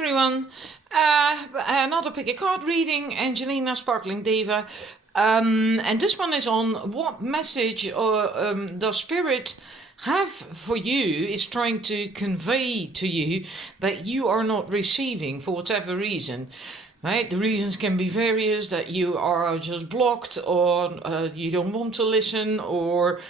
everyone. Another pick a card reading, Angelina, Sparkling Diva. And this one is on what message the Spirit have for you, is trying to convey to you that you are not receiving for whatever reason. Right? The reasons can be various, that you are just blocked, or you don't want to listen, or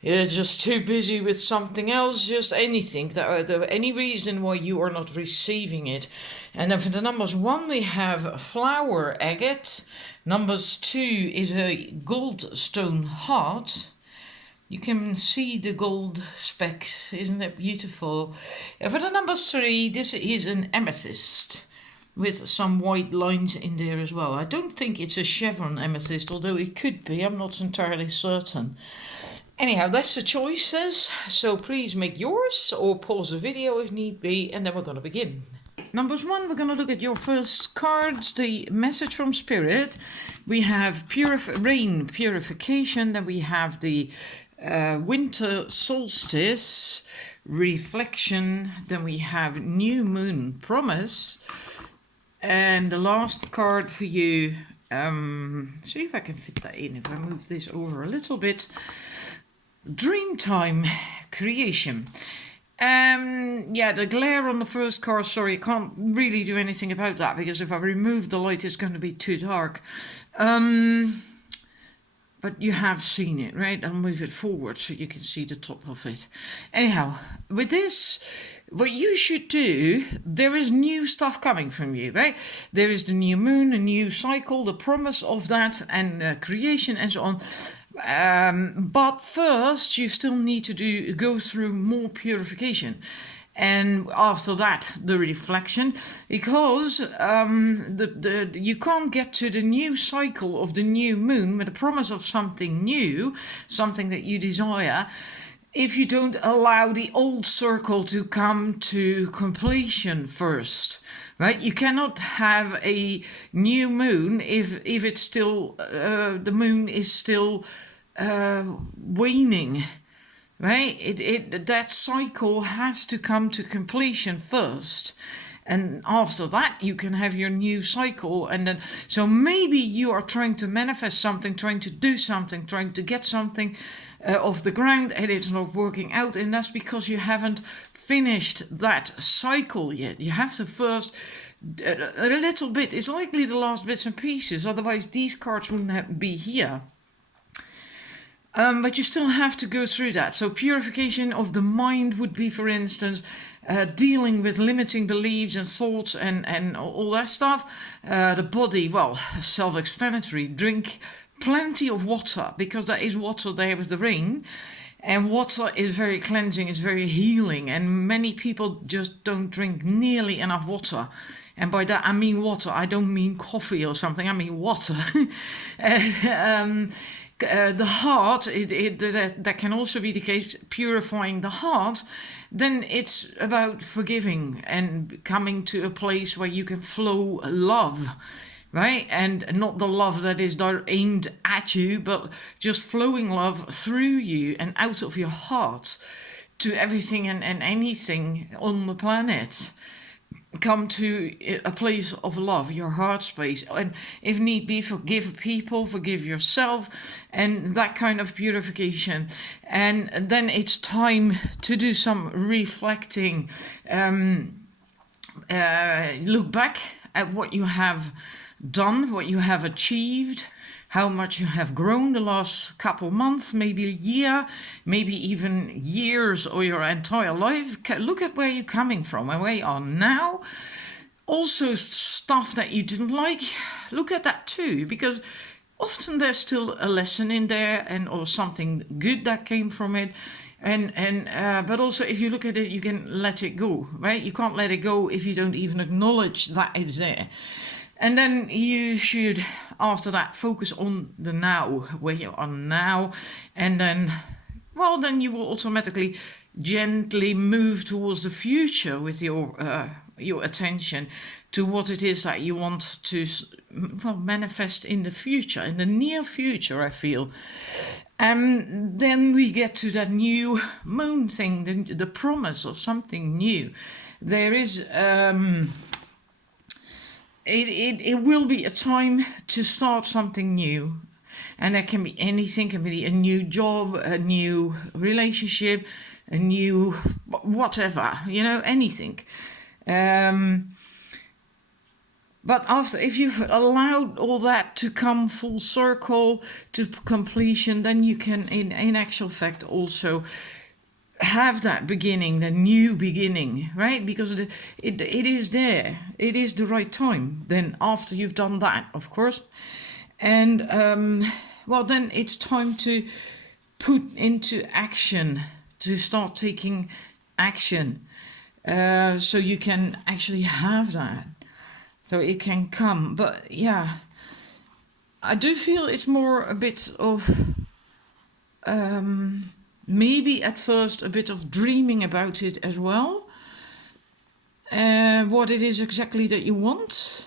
you're just too busy with something else, just anything, any reason why you are not receiving it. And then for the numbers 1, we have flower agate. Numbers 2 is a goldstone heart. You can see the gold specks, isn't it beautiful? And for the number 3, this is an amethyst with some white lines in there as well. I don't think it's a chevron amethyst, although it could be, I'm not entirely certain. Anyhow, that's the choices, so please make yours or pause the video if need be, and then we're going to begin. Numbers 1, we're going to look at your first cards, the message from Spirit. We have rain purification, then we have the winter solstice, reflection, then we have new moon promise, and the last card for you, see if I can fit that in, if I move this over a little bit, Dreamtime creation. Yeah, the glare on the first card, sorry, I can't really do anything about that, because if I remove the light it's going to be too dark. But you have seen it, right? I'll move it forward so you can see the top of it. Anyhow, with this, what you should do, there is new stuff coming from you, right? There is the new moon, a new cycle, the promise of that, and creation and so on. But first, you still need to go through more purification. And after that, the reflection, because you can't get to the new cycle of the new moon with the promise of something new, something that you desire, if you don't allow the old circle to come to completion first. Right? You cannot have a new moon if it's still the moon is still waning. Right? That cycle has to come to completion first, and after that you can have your new cycle. And then, so maybe you are trying to manifest something, trying to do something, trying to get something off the ground, and it's not working out, and that's because you haven't finished that cycle yet. You have to first a little bit. It's likely the last bits and pieces, otherwise these cards wouldn't be here. But you still have to go through that. So purification of the mind would be, for instance, dealing with limiting beliefs and thoughts and all that stuff. The body, well, self-explanatory. Drink plenty of water, because there is water there with the rain. And water is very cleansing, it's very healing. And many people just don't drink nearly enough water. And by that I mean water. I don't mean coffee or something. I mean water. The heart, that can also be the case, purifying the heart. Then it's about forgiving and coming to a place where you can flow love, right? And not the love that is aimed at you, but just flowing love through you and out of your heart to everything and anything on the planet. Come to a place of love, your heart space, and if need be, forgive people, forgive yourself, and that kind of purification. And then it's time to do some reflecting. Look back at what you have done, what you have achieved, how much you have grown the last couple months, maybe a year, maybe even years or your entire life. Look at where you're coming from and where you are now. Also stuff that you didn't like, look at that too, because often there's still a lesson in there or something good that came from it. But also if you look at it, you can let it go, right? You can't let it go if you don't even acknowledge that it's there. And then you should, after that, focus on the now, where you are now. And then, well, then you will automatically gently move towards the future with your attention to what it is that you want to manifest in the future, in the near future, I feel. And then we get to that new moon thing, the promise of something new. There is it will be a time to start something new. And that can be anything, can be a new job, a new relationship, a new whatever, anything. But if you've allowed all that to come full circle to completion, then you can, in actual fact, also have that beginning, the new beginning, right? Because it is there. It is the right time. Then after you've done that, of course. And, then it's time to put into action, to start taking action. So you can actually have that. So it can come. But yeah, I do feel it's more a bit of, maybe at first a bit of dreaming about it as well. What it is exactly that you want.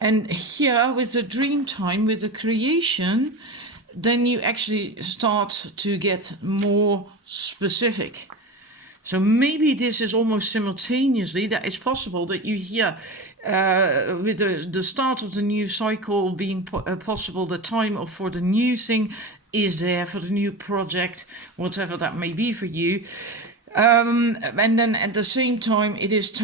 And here with the dream time, with the creation, then you actually start to get more specific. So maybe this is almost simultaneously that it's possible that you hear with the start of the new cycle being possible, the time for the new thing is there, for the new project, whatever that may be for you. And then at the same time, it is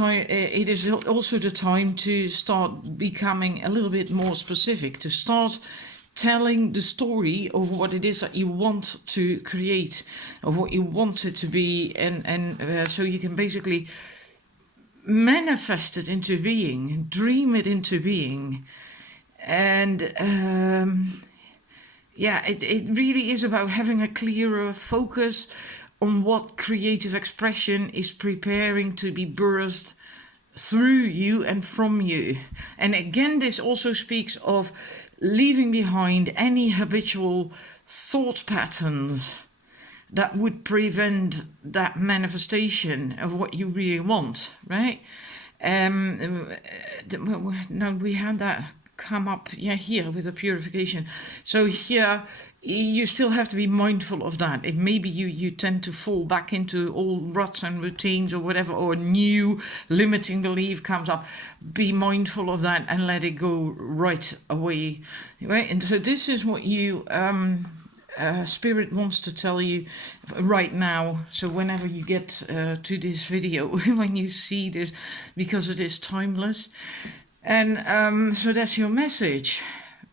also the time to start becoming a little bit more specific, to start telling the story of what it is that you want to create, of what you want it to be, and so you can basically manifest it into being, dream it into being. And it really is about having a clearer focus on what creative expression is preparing to be birthed through you and from you. And again, this also speaks of leaving behind any habitual thought patterns that would prevent that manifestation of what you really want, right? Now we had that come up here with the purification. So here you still have to be mindful of that. If maybe you tend to fall back into old ruts and routines or whatever, or new limiting belief comes up, be mindful of that and let it go right away, right? And so this is what you Spirit wants to tell you right now. So whenever you get to this video, when you see this, because it is timeless. And so that's your message.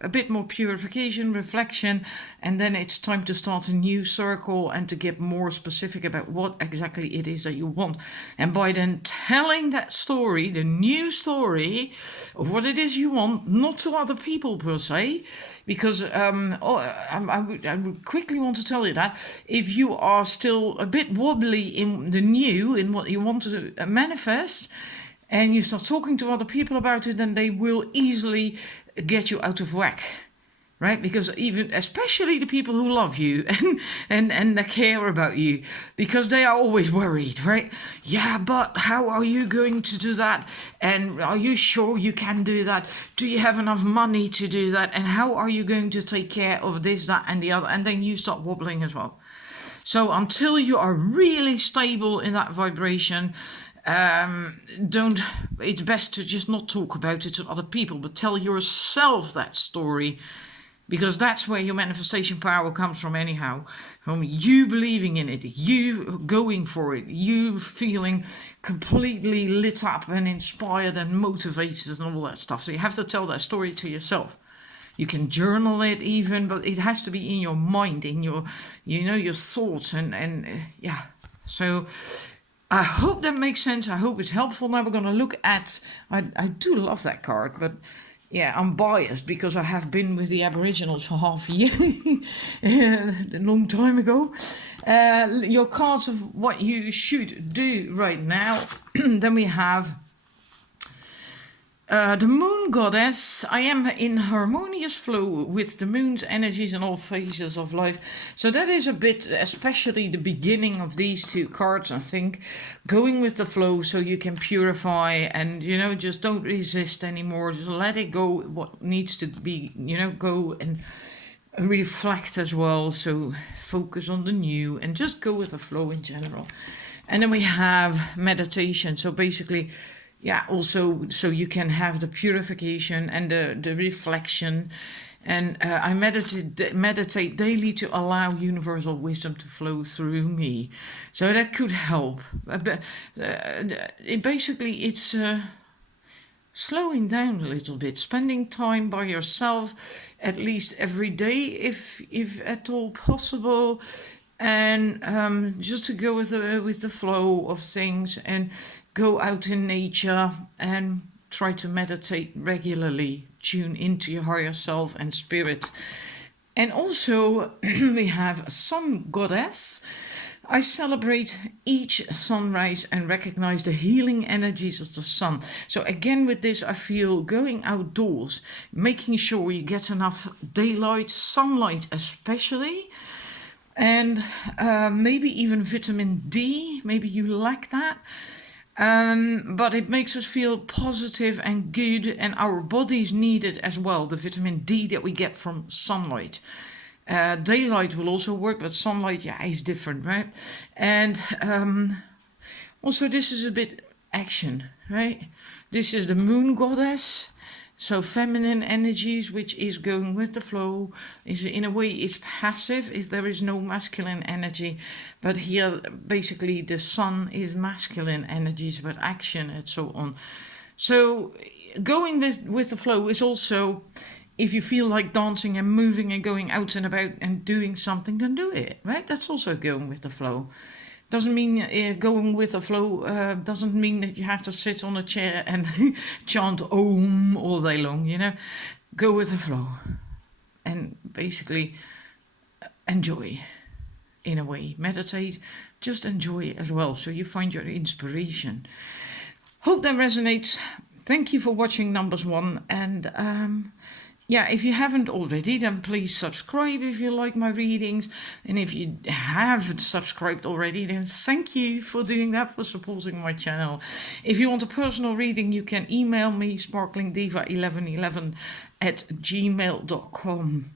A bit more purification, reflection, and then it's time to start a new circle and to get more specific about what exactly it is that you want. And by then telling that story, the new story of what it is you want, not to other people per se, because I would quickly want to tell you that if you are still a bit wobbly in the new, in what you want to manifest, and you start talking to other people about it, then they will easily get you out of whack, right? Because especially the people who love you and they care about you, because they are always worried, right? Yeah, but how are you going to do that? And are you sure you can do that? Do you have enough money to do that? And how are you going to take care of this, that, and the other? And then you start wobbling as well. So until you are really stable in that vibration, it's best to just not talk about it to other people, but tell yourself that story, because that's where your manifestation power comes from anyhow, from you believing in it, you going for it, you feeling completely lit up and inspired and motivated and all that stuff. So you have to tell that story to yourself. You can journal it even, but it has to be in your mind, in your thoughts, and so I hope that makes sense. I hope it's helpful. Now we're going to look at, I do love that card, but yeah, I'm biased because I have been with the Aboriginals for half a year, a long time ago. Your cards of what you should do right now. Then we have the moon goddess. I am in harmonious flow with the moon's energies in all phases of life. So that is a bit, especially the beginning of these two cards, I think, going with the flow so you can purify and, just don't resist anymore. Just let it go, what needs to be, go and reflect as well. So focus on the new and just go with the flow in general. And then we have meditation. So basically, yeah, also so you can have the purification and the reflection. And I meditate daily to allow universal wisdom to flow through me. So that could help. It's slowing down a little bit, spending time by yourself at least every day, if at all possible, and just to go with the flow of things and go out in nature and try to meditate regularly, tune into your higher self and spirit. And also we have a sun goddess. I celebrate each sunrise and recognize the healing energies of the sun. So again, with this, I feel going outdoors, making sure you get enough daylight, sunlight especially, and maybe even vitamin D. Maybe you lack that. But it makes us feel positive and good, and our bodies need it as well, the vitamin D that we get from sunlight. Daylight will also work, but sunlight, yeah, is different, right? And also this is a bit action, right? This is the moon goddess, so feminine energies, which is going with the flow. Is in a way it's passive if there is no masculine energy, but here basically the sun is masculine energies, but action and so on. So going with the flow is also, if you feel like dancing and moving and going out and about and doing something, then do it, right? That's also going with the flow. Doesn't mean going with the flow doesn't mean that you have to sit on a chair and chant Om all day long, you know. Go with the flow and basically enjoy, in a way. Meditate, just enjoy it as well, so you find your inspiration. Hope that resonates. Thank you for watching Numbers 1, and yeah, if you haven't already, then please subscribe if you like my readings. And if you haven't subscribed already, then thank you for doing that, for supporting my channel. If you want a personal reading, you can email me, sparklingdiva1111@gmail.com.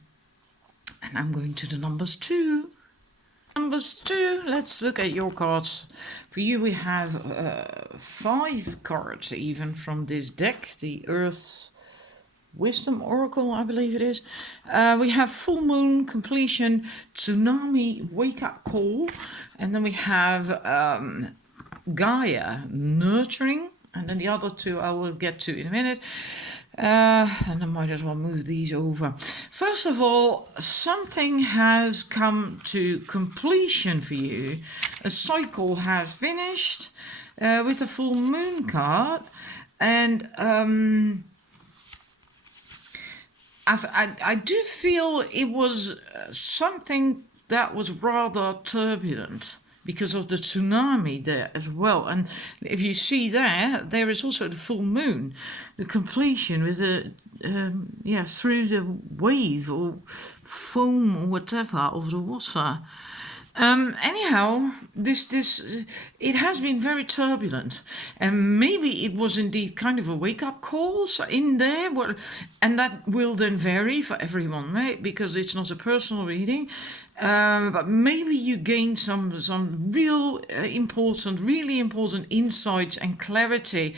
And I'm going to the numbers 2. Numbers 2, let's look at your cards. For you, we have 5 cards even from this deck, the Earth Wisdom Oracle, I believe it is. We have full moon, completion, tsunami, wake up call, and then we have Gaia, nurturing, and then the other 2 I will get to in a minute. And I might as well move these over. First of all, something has come to completion for you. A cycle has finished with the full moon card, and I do feel it was something that was rather turbulent because of the tsunami there as well. And if you see there is also the full moon, the completion with the, through the wave or foam or whatever of the water. Anyhow, it has been very turbulent, and maybe it was indeed kind of a wake-up call in there, and that will then vary for everyone, right? Because it's not a personal reading, but maybe you gained some really important insights and clarity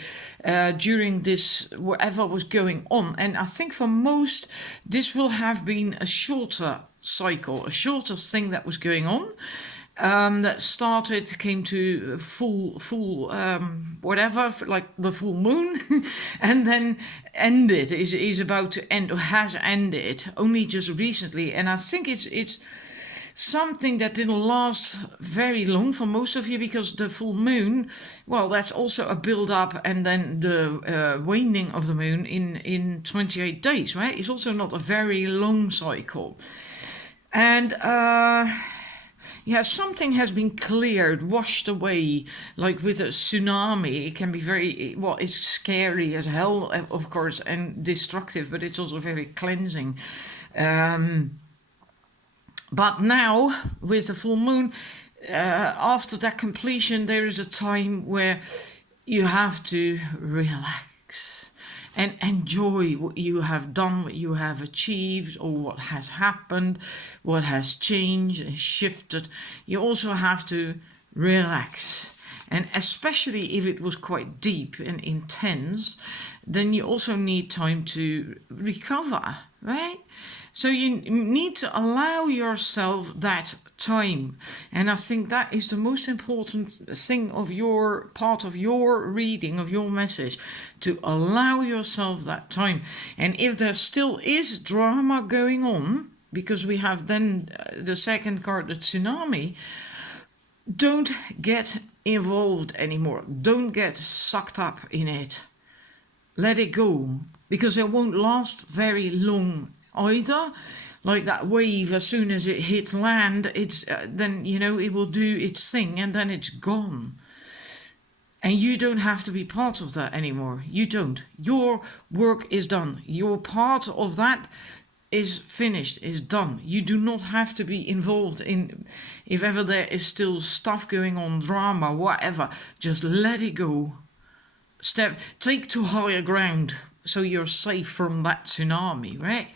during this, whatever was going on. And I think for most, this will have been a shorter cycle, a shorter thing that was going on, that came to full whatever, like the full moon, and then ended, is about to end, or has ended only just recently. And I think it's something that didn't last very long for most of you, because the full moon, well, that's also a build-up, and then the waning of the moon in 28 days, right? It's also not a very long cycle. And something has been cleared, washed away, like with a tsunami. It can be very, well, it's scary as hell, of course, and destructive, but it's also very cleansing. But now, with the full moon, after that completion, there is a time where you have to relax and enjoy what you have done, what you have achieved, or what has happened, what has changed and shifted. You also have to relax And especially if it was quite deep and intense, then you also need time to recover, right? So you need to allow yourself that time. And I think that is the most important thing of your part of your reading, of your message, to allow yourself that time. And if there still is drama going on, because we have then the second card, the tsunami, don't get involved anymore. Don't get sucked up in it. Let it go, because it won't last very long either. Like that wave, as soon as it hits land, it's then it will do its thing and then it's gone. And you don't have to be part of that anymore. You don't. Your work is done. Your part of that is finished, is done. You do not have to be involved in, if ever there is still stuff going on, drama, whatever. Just let it go. Take to higher ground so you're safe from that tsunami, right?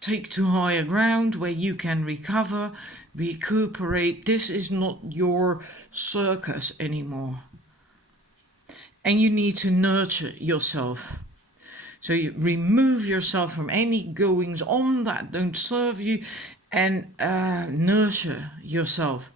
Take to higher ground where you can recover, recuperate. This is not your circus anymore. And you need to nurture yourself. So you remove yourself from any goings on that don't serve you, and nurture yourself.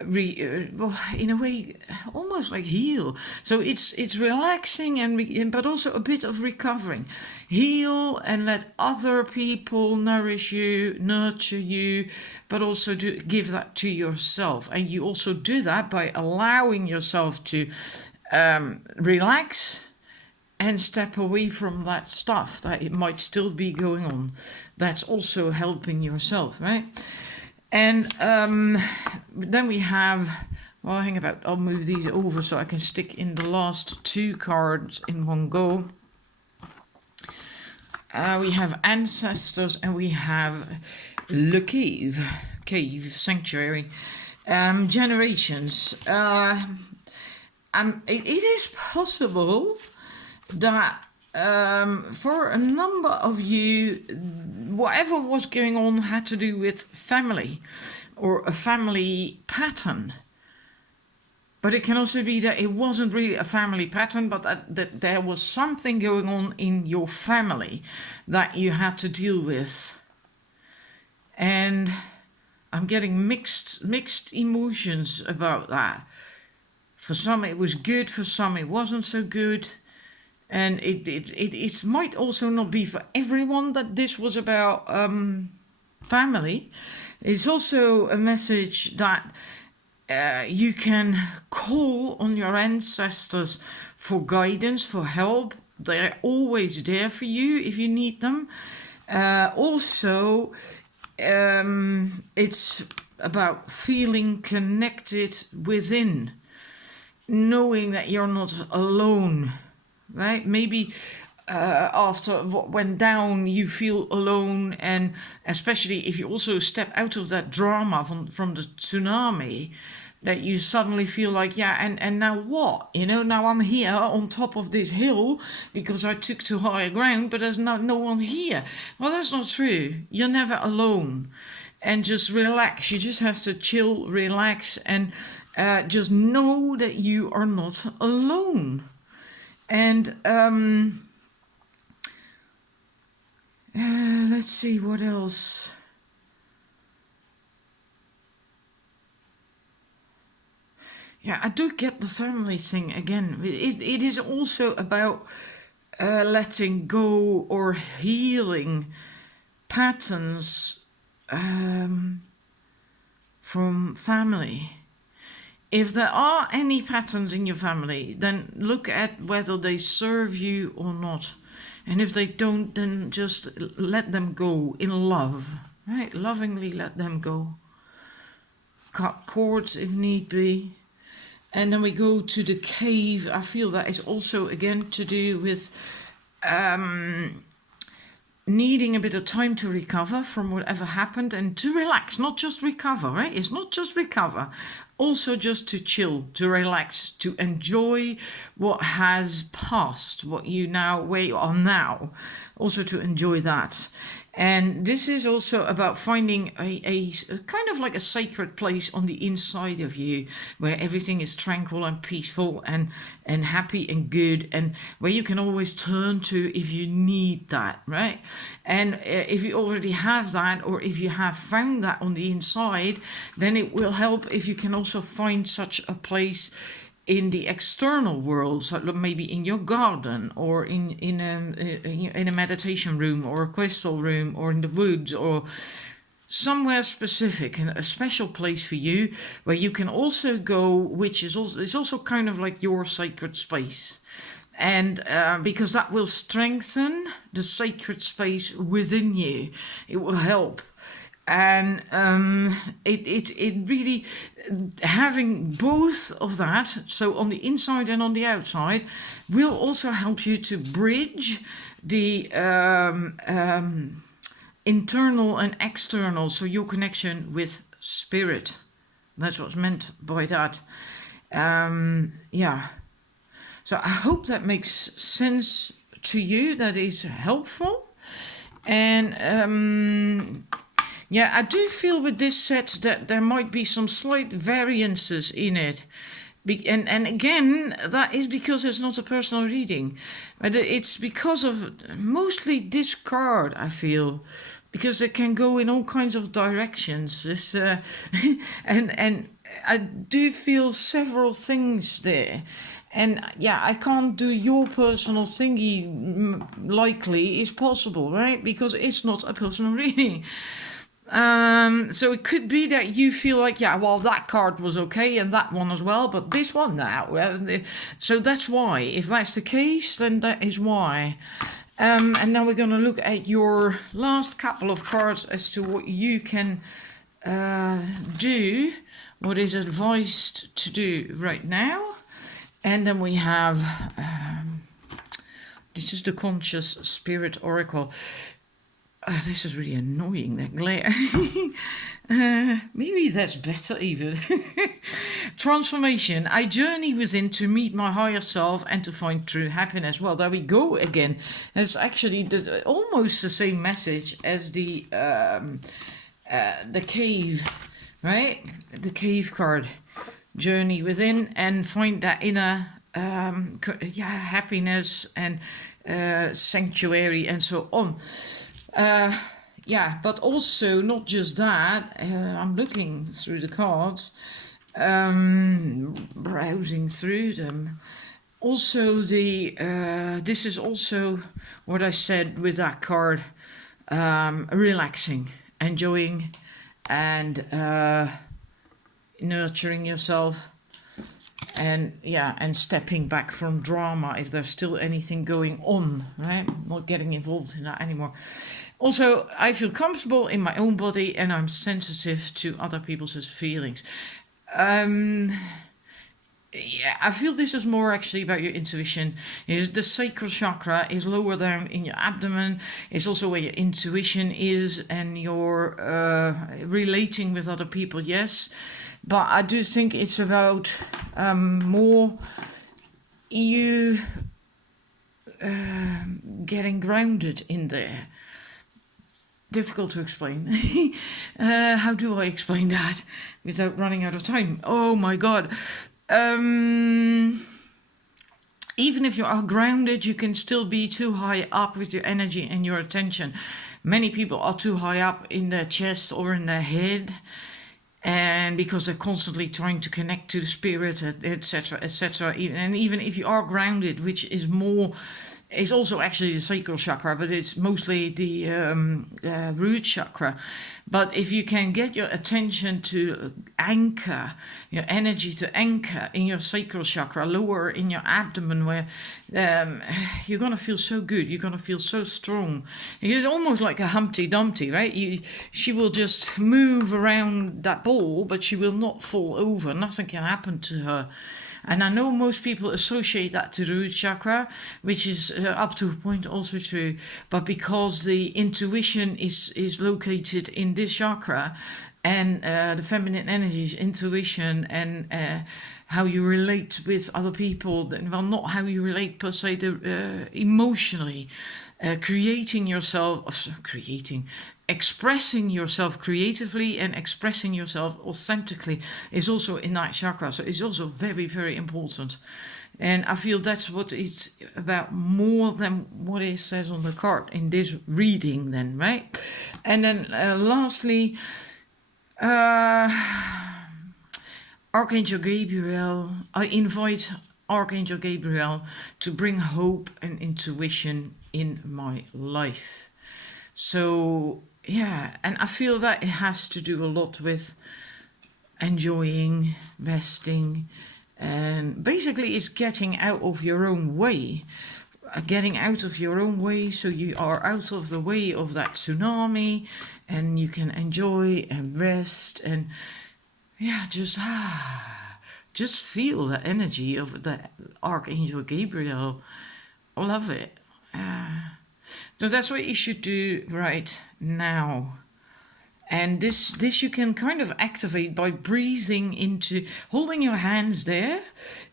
In a way, almost like heal. So it's relaxing but also a bit of recovering. Heal and let other people nourish you, nurture you, but also give that to yourself. And you also do that by allowing yourself to relax and step away from that stuff that it might still be going on. That's also helping yourself, right? And then we have, hang about, I'll move these over so I can stick in the last two cards in one go. We have Ancestors and we have Le Cave, Sanctuary. Generations. It is possible that for a number of you, whatever was going on had to do with family or a family pattern. But it can also be that it wasn't really a family pattern, but that there was something going on in your family that you had to deal with. And I'm getting mixed emotions about that. For some it was good, for some it wasn't so good. And it might also not be for everyone that this was about family. It's also a message that you can call on your ancestors for guidance, for help. They're always there for you if you need them. Also, it's about feeling connected within, knowing that you're not alone. Right? Maybe after what went down, you feel alone, and especially if you also step out of that drama from the tsunami, that you suddenly feel like, and now what? Now I'm here on top of this hill because I took to higher ground, but there's no one here. Well, that's not true. You're never alone. And just relax. You just have to chill, relax, and just know that you are not alone. And let's see what else. Yeah, I do get the family thing again. It is also about letting go or healing patterns from family. If there are any patterns in your family, then look at whether they serve you or not. And if they don't, then just let them go in love, right? Lovingly let them go. Cut cords if need be. And then we go to the cave. I feel that is also, again, to do with needing a bit of time to recover from whatever happened and to relax, not just recover, right? It's not just recover, also just to chill, to relax, to enjoy what has passed, where you are now, also to enjoy that. And this is also about finding a kind of like a sacred place on the inside of you where everything is tranquil and peaceful and happy and good, and where you can always turn to if you need that, right? And if you already have that, or if you have found that on the inside, then it will help if you can also find such a place in the external world, so maybe in your garden, or in a meditation room, or a crystal room, or in the woods, or somewhere specific, and a special place for you where you can also go, which is also, it's also kind of like your sacred space. And because that will strengthen the sacred space within you, it will help. And it really, having both of that, so on the inside and on the outside, will also help you to bridge the internal and external, so your connection with spirit. That's what's meant by that. Yeah. So I hope that makes sense to you, that is helpful. And yeah, I do feel with this set that there might be some slight variances in it. And again, that is because it's not a personal reading. But it's because of mostly this card, I feel. Because it can go in all kinds of directions. This, and I do feel several things there. And yeah, I can't do your personal thingy, likely is possible, right? Because it's not a personal reading. So it could be that you feel like, yeah, well, that card was okay and that one as well, but this one now. So that's why. If that's the case, then that is why. And now we're going to look at your last couple of cards as to what you can do, what is advised to do right now. And then we have, this is the Conscious Spirit Oracle. This is really annoying, that glare. Maybe that's better even. Transformation. I journey within to meet my higher self and to find true happiness. Well, there we go again. It's actually almost the same message as the cave, right? The cave card. Journey within and find that inner happiness and sanctuary and so on. But also not just that. I'm looking through the cards, browsing through them. Also, this is also what I said with that card: relaxing, enjoying, and nurturing yourself, and stepping back from drama if there's still anything going on, right? Not getting involved in that anymore. Also, I feel comfortable in my own body and I'm sensitive to other people's feelings. I feel this is more actually about your intuition. The sacral chakra is lower down in your abdomen. It's also where your intuition is and your relating with other people, yes. But I do think it's about more you getting grounded in there. Difficult to explain. How do I explain that without running out of time? Oh my God. Even if you are grounded, you can still be too high up with your energy and your attention. Many people are too high up in their chest or in their head. And because they're constantly trying to connect to the spirit, etc., etc. And even if you are grounded, which is more, is also actually the sacral chakra, but it's mostly the root chakra. But if you can get your attention to anchor, your energy to anchor in your sacral chakra, lower in your abdomen, where you're going to feel so good, you're going to feel so strong. It's almost like a Humpty Dumpty, right? She will just move around that ball, but she will not fall over. Nothing can happen to her. And I know most people associate that to the root chakra, which is up to a point also true. But because the intuition is located in this chakra, and the feminine energies, intuition and how you relate with other people. Well, not how you relate per se, emotionally. Expressing yourself creatively and expressing yourself authentically is also in that chakra. So it's also very, very important. And I feel that's what it's about more than what it says on the card in this reading then, right? And then lastly, Archangel Gabriel. I invite Archangel Gabriel to bring hope and intuition in my life. So, yeah, and I feel that it has to do a lot with enjoying, resting, and basically it's getting out of your own way. Getting out of your own way, so you are out of the way of that tsunami and you can enjoy and rest and just feel the energy of the Archangel Gabriel. I love it. So that's what you should do right now. And this you can kind of activate by breathing into, holding your hands there,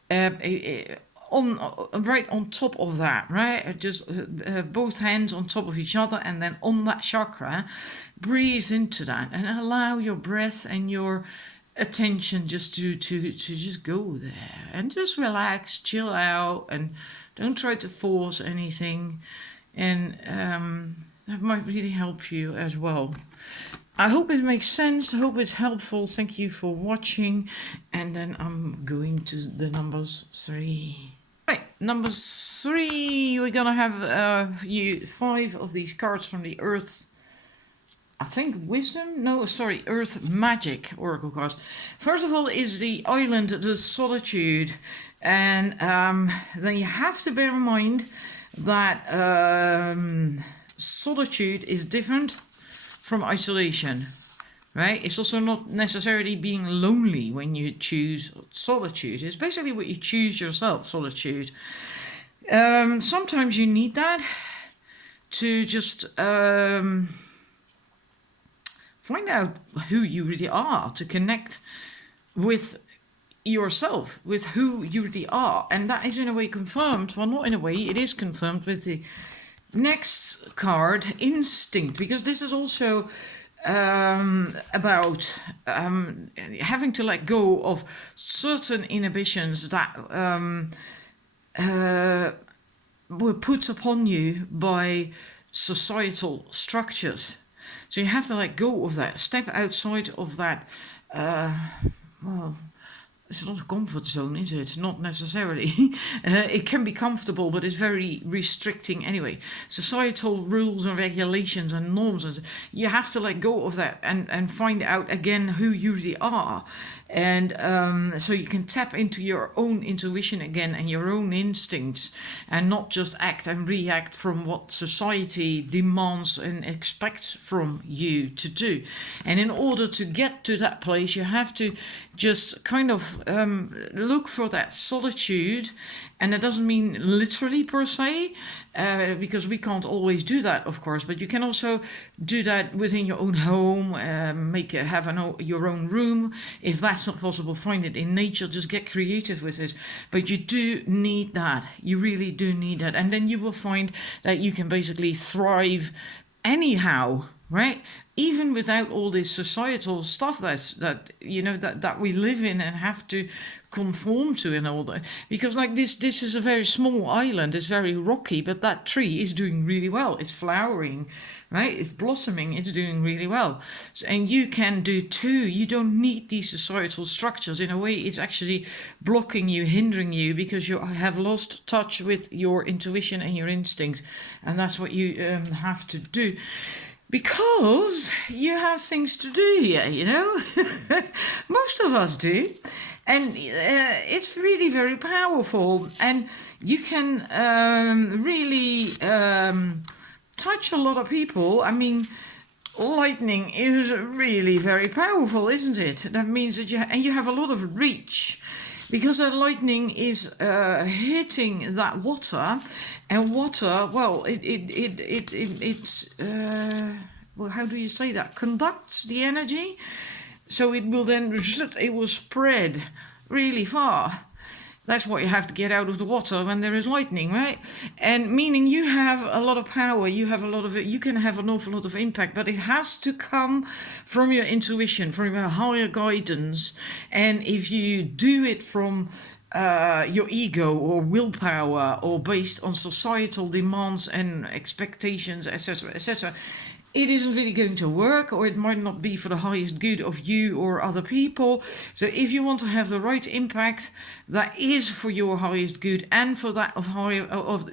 right on top of that, right? Just both hands on top of each other, and then on that chakra, breathe into that and allow your breath and your attention just to just go there and just relax, chill out, and don't try to force anything. And that might really help you as well. I hope it makes sense. I hope it's helpful. Thank you for watching. And then I'm going to the numbers 3. Right, number 3. We're gonna have 5 of these cards from the Earth. I think wisdom? No, sorry, Earth Magic Oracle cards. First of all is the island, the solitude. And then you have to bear in mind that solitude is different from isolation, right? It's also not necessarily being lonely when you choose solitude. It's basically what you choose yourself, solitude. Sometimes you need that to just find out who you really are, to connect with yourself, with who you really are. And that is in a way confirmed, well, not in a way, it is confirmed with the next card, instinct, because this is also about having to let go of certain inhibitions that were put upon you by societal structures. So you have to let go of that, step outside of that, it's not a comfort zone, is it? Not necessarily. It can be comfortable, but it's very restricting anyway. Societal rules and regulations and norms, and you have to let go of that and find out again who you really are. And so you can tap into your own intuition again and your own instincts, and not just act and react from what society demands and expects from you to do. And in order to get to that place, you have to just kind of look for that solitude. And that doesn't mean literally per se, because we can't always do that, of course. But you can also do that within your own home, have your own room. If that's not possible, find it in nature. Just get creative with it. But you do need that. You really do need that. And then you will find that you can basically thrive anyhow, right? Even without all this societal stuff that we live in and have to conform to and all that. Because like this is a very small island, it's very rocky, but that tree is doing really well. It's flowering, right? It's blossoming, it's doing really well. And you can do too. You don't need these societal structures. In a way, it's actually blocking you, hindering you, because you have lost touch with your intuition and your instincts. And that's what you have to do. Because you have things to do here, Most of us do. And it's really very powerful. And you can really touch a lot of people. I mean, lightning is really very powerful, isn't it? That means that you have a lot of reach. Because that lightning is hitting that water, and water, well, it's how do you say that? Conducts the energy, so it will then spread really far. That's why you have to get out of the water when there is lightning, right? And meaning you have a lot of power, you can have an awful lot of impact, but it has to come from your intuition, from your higher guidance. And if you do it from your ego or willpower or based on societal demands and expectations, etc., etc., it isn't really going to work, or it might not be for the highest good of you or other people. So if you want to have the right impact that is for your highest good and for that of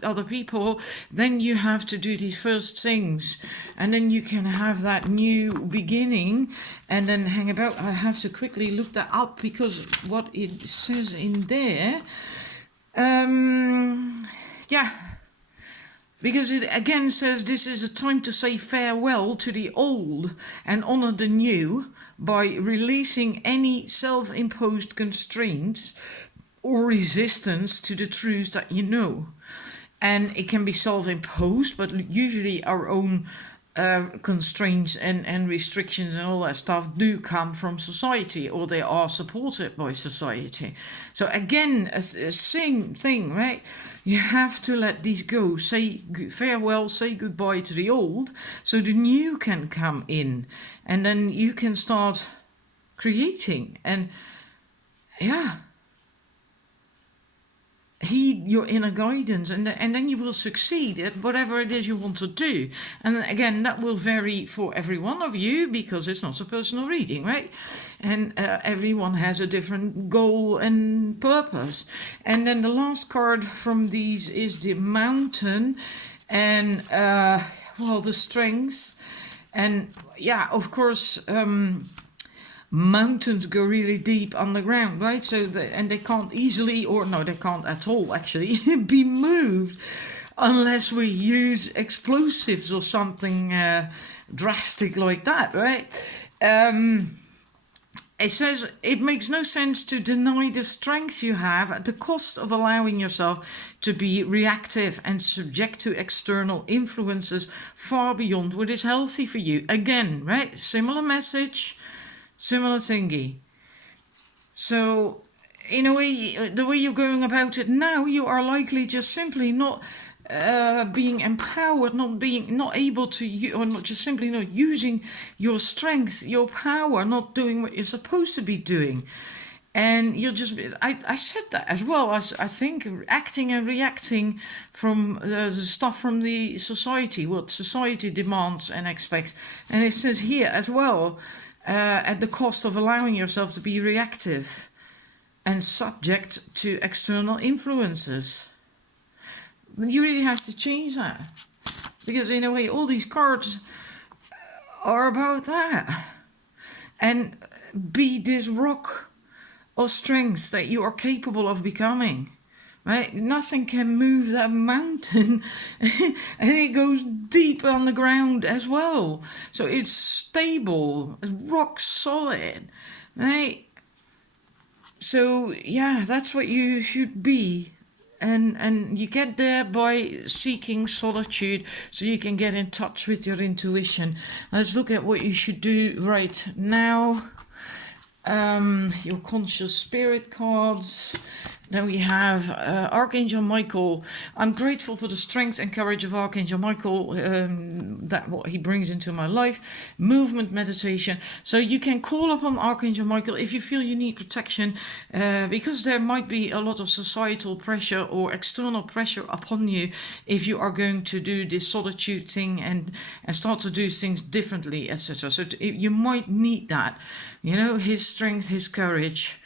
other people, then you have to do these first things, and then you can have that new beginning. And then hang about, I have to quickly look that up because what it says in there, yeah, because it again says this is a time to say farewell to the old and honor the new by releasing any self-imposed constraints or resistance to the truths that you know. And it can be self-imposed, but usually our own constraints and restrictions and all that stuff do come from society, or they are supported by society. So again, a same thing, right? You have to let these go, say farewell, say goodbye to the old, so the new can come in, and then you can start creating. And yeah, heed your inner guidance, and then you will succeed at whatever it is you want to do. And again, that will vary for every one of you because it's not a personal reading, right? And everyone has a different goal and purpose. And then the last card from these is the Mountain, and the strengths. And yeah, of course, mountains go really deep underground, right? So and they can't easily, or no, they can't at all actually be moved unless we use explosives or something drastic like that, right? It says it makes no sense to deny the strength you have at the cost of allowing yourself to be reactive and subject to external influences far beyond what is healthy for you. Again, right? Similar message. Similar thingy. So, in a way, the way you're going about it now, you are likely just simply not being empowered, not able to, or not just simply not using your strength, your power, not doing what you're supposed to be doing. And you're just, I said that as well. I think acting and reacting from the stuff from the society, what society demands and expects. And it says here as well, at the cost of allowing yourself to be reactive and subject to external influences. You really have to change that. Because in a way, all these cards are about that. And be this rock of strength that you are capable of becoming. Right? Nothing can move that mountain, and it goes deep on the ground as well. So it's stable, rock solid, right? So yeah, that's what you should be. And you get there by seeking solitude so you can get in touch with your intuition. Let's look at what you should do right now. Your conscious spirit cards. Then we have Archangel Michael. I'm grateful for the strength and courage of Archangel Michael, that what he brings into my life. Movement meditation. So you can call upon Archangel Michael if you feel you need protection, because there might be a lot of societal pressure or external pressure upon you if you are going to do this solitude thing and start to do things differently, etc. So you might need that, his strength, his courage.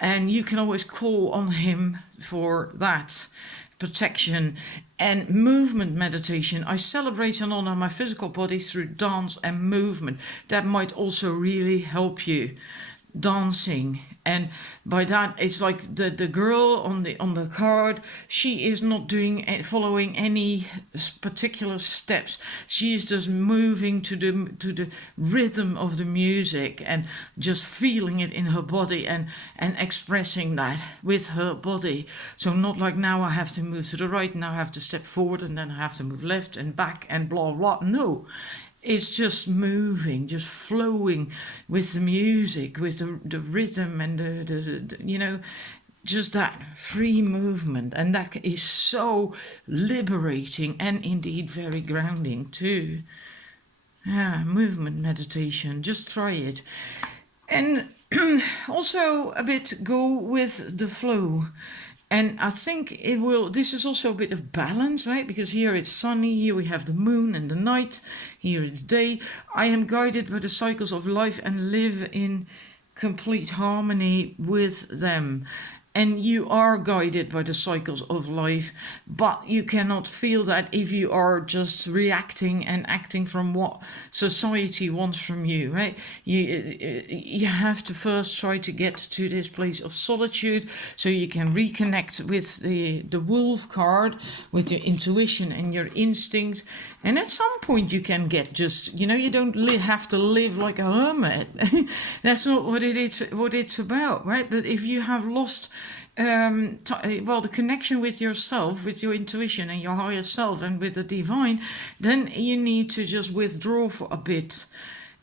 And you can always call on him for that protection. And movement meditation. I celebrate and honor my physical body through dance and movement. That might also really help you. Dancing, and by that it's like the girl on the card. She is not following any particular steps. She is just moving to the rhythm of the music and just feeling it in her body and expressing that with her body. So not like now I have to move to the right, now I have to step forward, and then I have to move left and back and blah blah. No. it's just moving, just flowing with the music, with the rhythm and just that free movement. And that is so liberating and indeed very grounding too. Yeah, movement meditation, just try it. And also a bit go with the flow. And I think it will, this is also a bit of balance, right? Because here it's sunny, here we have the moon and the night, here it's day. I am guided by the cycles of life and live in complete harmony with them. And you are guided by the cycles of life, but you cannot feel that if you are just reacting and acting from what society wants from you, right? You have to first try to get to this place of solitude so you can reconnect with the wolf card, with your intuition and your instinct. And at some point you can get just, you don't have to live like a hermit. That's not what it's about, right? But if you have lost the connection with yourself, with your intuition and your higher self and with the divine, then you need to just withdraw for a bit.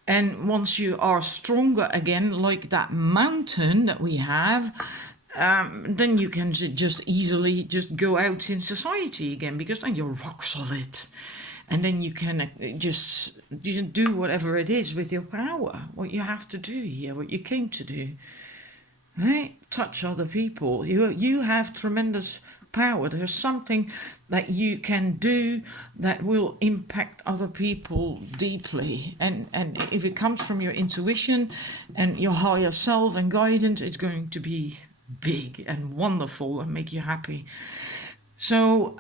And once you are stronger again, like that mountain that we have, then you can just easily just go out in society again, because then you're rock solid. And then you can just do whatever it is with your power, what you have to do here, what you came to do. Right? Touch other people. You have tremendous power. There's something that you can do that will impact other people deeply. And if it comes from your intuition and your higher self and guidance, it's going to be big and wonderful and make you happy. So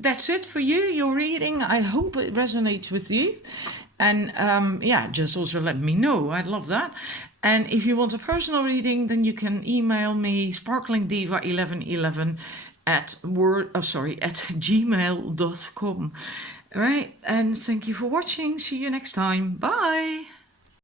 that's it for you, your reading. I hope it resonates with you. And just also let me know. I'd love that. And if you want a personal reading, then you can email me sparklingdiva1111 at gmail.com. All right, and thank you for watching. See you next time. Bye.